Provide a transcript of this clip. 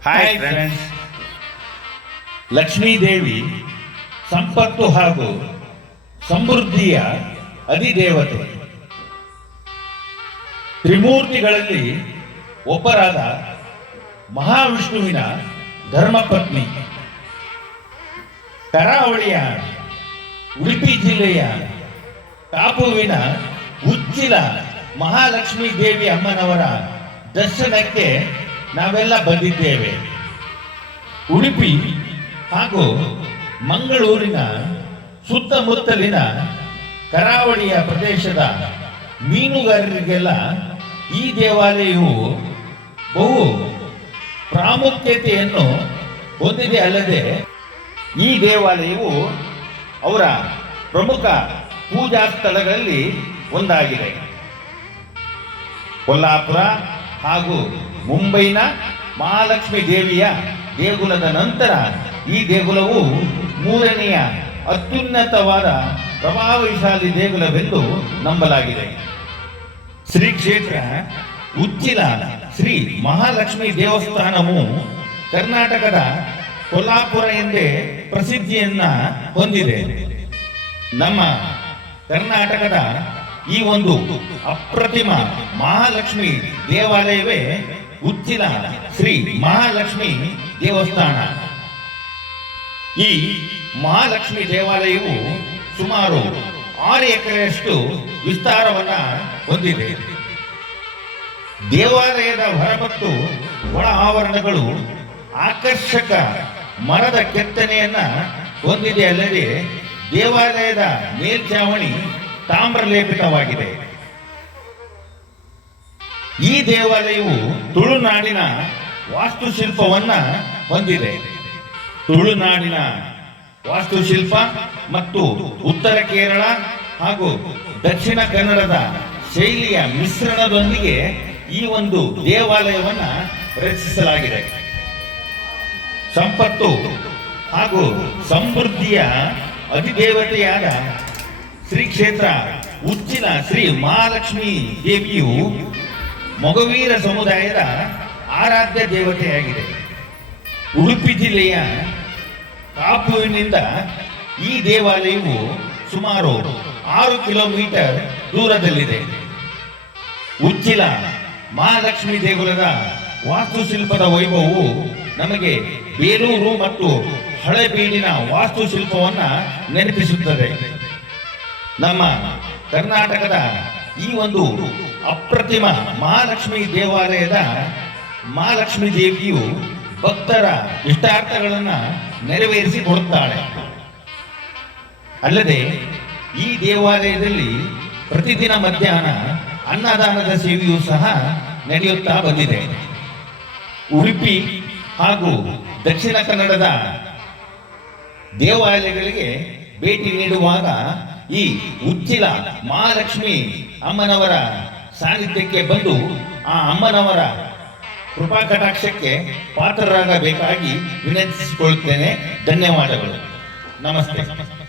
Hi friends Lakshmidevi ಸಂಪತ್ತು ಹಾಗೂ ಸಮೃದ್ಧಿಯ ಅಧಿದೇವತೆ ತ್ರಿಮೂರ್ತಿಗಳಲ್ಲಿ ಒಬ್ಬರಾದ ಮಹಾವಿಷ್ಣುವಿನ ಧರ್ಮಪತ್ನಿ ಕರಾವಳಿಯ ಉಡುಪಿ ಜಿಲ್ಲೆಯ ಕಾಪುವಿನ ಉಚ್ಚಿಲ ಮಹಾಲಕ್ಷ್ಮೀ ದೇವಿ ಅಮ್ಮನವರ ದರ್ಶನಕ್ಕೆ ನಾವೆಲ್ಲ ಬಂದಿದ್ದೇವೆ. ಉಡುಪಿ ಹಾಗೂ ಮಂಗಳೂರಿನ ಸುತ್ತಮುತ್ತಲಿನ ಕರಾವಳಿಯ ಪ್ರದೇಶದ ಮೀನುಗಾರರಿಗೆಲ್ಲ ಈ ದೇವಾಲಯವು ಬಹು ಪ್ರಾಮುಖ್ಯತೆಯನ್ನು ಹೊಂದಿದೆ ಅಲ್ಲದೆ ಈ ದೇವಾಲಯವು ಅವರ ಪ್ರಮುಖ ಪೂಜಾ ಸ್ಥಳಗಳಲ್ಲಿ ಒಂದಾಗಿದೆ. ಕೊಲ್ಲಾಪುರ ಹಾಗೂ ಮುಂಬೈನ ಮಹಾಲಕ್ಷ್ಮಿ ದೇವಿಯ ದೇಗುಲದ ನಂತರ ಈ ದೇಗುಲವು ಮೂರನೆಯ ಅತ್ಯುನ್ನತವಾದ ಪ್ರಭಾವಶಾಲಿ ದೇಗುಲವೆಂದು ನಂಬಲಾಗಿದೆ. ಶ್ರೀ ಕ್ಷೇತ್ರ ಉಚ್ಚಿಲ ಶ್ರೀ ಮಹಾಲಕ್ಷ್ಮಿ ದೇವಸ್ಥಾನವು ಕರ್ನಾಟಕದ ಕೊಲ್ಲಾಪುರ ಎಂದೇ ಪ್ರಸಿದ್ಧಿಯನ್ನ ಹೊಂದಿದೆ. ನಮ್ಮ ಕರ್ನಾಟಕದ ಈ ಒಂದು ಅಪ್ರತಿಮ ಮಹಾಲಕ್ಷ್ಮಿ ದೇವಾಲಯವೇ ಉಚ್ಚಿಲ ಶ್ರೀ ಮಹಾಲಕ್ಷ್ಮಿ ದೇವಸ್ಥಾನ. ಈ ಮಹಾಲಕ್ಷ್ಮಿ ದೇವಾಲಯವು ಸುಮಾರು ಆರು ಎಕರೆಯಷ್ಟು ವಿಸ್ತಾರವನ್ನ ಹೊಂದಿದೆ. ದೇವಾಲಯದ ಹೊರ ಮತ್ತು ಒಳ ಆವರಣಗಳು ಆಕರ್ಷಕ ಮರದ ಕೆತ್ತನೆಯನ್ನ ಹೊಂದಿದೆ ಅಲ್ಲದೆ ದೇವಾಲಯದ ಮೇಲ್ಛಾವಣಿ ತಾಮ್ರಲೇಪಿತವಾಗಿದೆ. ಈ ದೇವಾಲಯವು ತುಳುನಾಡಿನ ವಾಸ್ತುಶಿಲ್ಪವನ್ನ ಹೊಂದಿದೆ. ತುಳುನಾಡಿನ ವಾಸ್ತುಶಿಲ್ಪ ಮತ್ತು ಉತ್ತರ ಕೇರಳ ಹಾಗೂ ದಕ್ಷಿಣ ಕನ್ನಡದ ಶೈಲಿಯ ಮಿಶ್ರಣದೊಂದಿಗೆ ಈ ಒಂದು ದೇವಾಲಯವನ್ನ ರಚಿಸಲಾಗಿದೆ. ಸಂಪತ್ತು ಹಾಗೂ ಸಮೃದ್ಧಿಯ ಅಧಿದೇವತೆಯಾದ ಶ್ರೀ ಕ್ಷೇತ್ರ ಉಚ್ಚಿಲ ಶ್ರೀ ಮಹಾಲಕ್ಷ್ಮಿ ದೇವಿಯು ಮೊಗವೀರ ಸಮುದಾಯದ ಆರಾಧ್ಯ ದೇವತೆಯಾಗಿದೆ. ಉಡುಪಿ ಜಿಲ್ಲೆಯ ಕಾಪುವಿನಿಂದ ಈ ದೇವಾಲಯವು ಸುಮಾರು ಆರು ಕಿಲೋಮೀಟರ್ ದೂರದಲ್ಲಿದೆ. ಉಚ್ಚಿಲ ಮಹಾಲಕ್ಷ್ಮಿ ದೇಗುಲದ ವಾಸ್ತುಶಿಲ್ಪದ ವೈಭವವು ನಮಗೆ ಬೇಲೂರು ಮತ್ತು ಹಳೆಬೀಡಿನ ವಾಸ್ತುಶಿಲ್ಪವನ್ನು ನೆನಪಿಸುತ್ತದೆ. ನಮ್ಮ ಕರ್ನಾಟಕದ ಈ ಒಂದು ಅಪ್ರತಿಮ ಮಹಾಲಕ್ಷ್ಮಿ ದೇವಾಲಯದ ಮಹಾಲಕ್ಷ್ಮಿ ದೇವಿಯು ಭಕ್ತರ ಇಷ್ಟಾರ್ಥಗಳನ್ನು ನೆರವೇರಿಸಿ ಕೊಡುತ್ತಾಳೆ. ಅಲ್ಲದೆ ಈ ದೇವಾಲಯದಲ್ಲಿ ಪ್ರತಿದಿನ ಮಧ್ಯಾಹ್ನ ಅನ್ನದಾನದ ಸೇವೆಯೂ ಸಹ ನಡೆಯುತ್ತಾ ಬಂದಿದೆ. ಉಡುಪಿ ಹಾಗೂ ದಕ್ಷಿಣ ಕನ್ನಡದ ದೇವಾಲಯಗಳಿಗೆ ಭೇಟಿ ನೀಡುವಾಗ ಈ ಉಚ್ಚಿಲ ಮಹಾಲಕ್ಷ್ಮಿ ಅಮ್ಮನವರ ಸಾನ್ನಿಧ್ಯಕ್ಕೆ ಬಂದು ಆ ಅಮ್ಮನವರ ಕೃಪಾ ಕಟಾಕ್ಷಕ್ಕೆ ಪಾತ್ರರಾಗಬೇಕಾಗಿ ವಿನಂತಿಸಿಕೊಳ್ಳುತ್ತೇನೆ. ಧನ್ಯವಾದಗಳು. ನಮಸ್ತೆ.